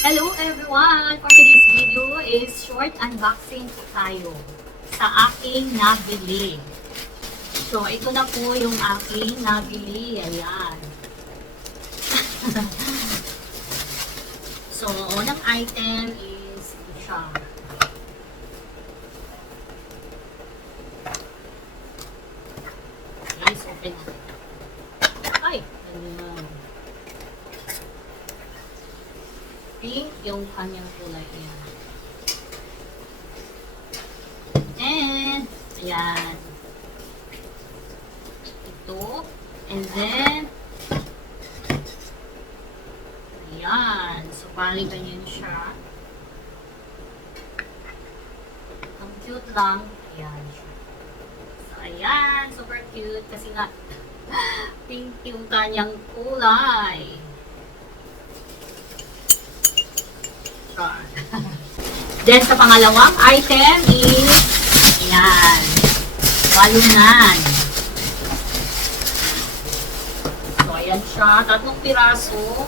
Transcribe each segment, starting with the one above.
Hello everyone! For today's video is short unboxing po tayo sa aking nabili. So, ito na po yung aking nabili. Ayan. So, unang item is ito siya. Guys, open natin. Ay! Ayan. Pink yung kanyang kulay. Ayan. And, ayan. Ito. And then, ayan. So, bali ganyan siya. Ang cute lang. Ayan siya. So, ayan. Super cute. Kasi nga, pink yung kanyang kulay. Then, sa pangalawang item is, ayan, balunan. So, ayan siya, 3 piraso.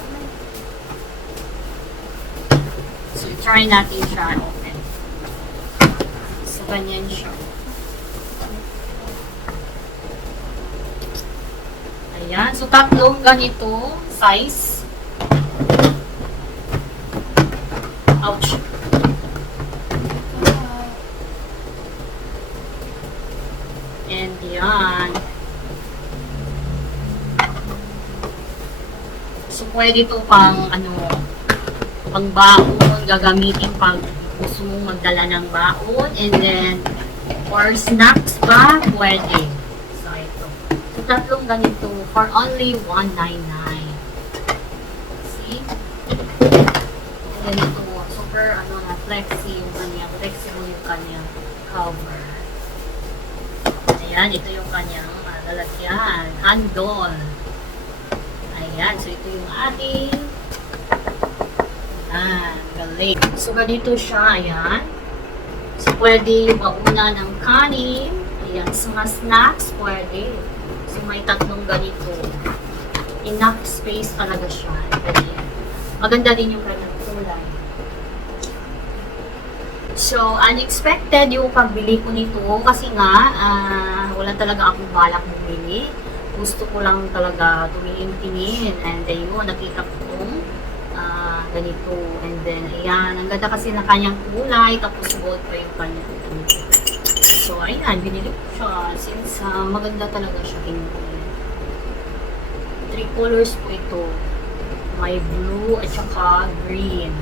So, try natin siya open. So, ganyan siya. Ayan, so 3 ganito, size. Ouch. And yan. So, pwede ito pang, pang baon, gagamitin pag gusto mong magdala ng baon. And then, for snacks ba, pwede. So, ito. So, 3 ganito for only $1.99. See? And then, ito, super, flexi yung kanyang, flexible yung kanyang cover. Ayan, ito yung kanyang lalagyan. Handle. Ayan, so ito yung ating galing. So, ganito siya, ayan. So, pwede mauna ng kanin. Ayan, sa mga snacks, pwede. So, may 3 ganito. Enough space talaga siya. Ayan. Maganda din yung kanyang kulay. So, unexpected yung pagbili ko nito kasi nga, wala talaga akong balak bumili. Gusto ko lang talaga tumingin-tingin. And then yun, nakita ko itong ganito. And then, ayan, ang ganda kasi na kanyang kulay, tapos gold pa yung kanyang kulay. So, ayan, binili ko siya since maganda talaga siya tingnan. 3 colors po ito. May blue at saka green.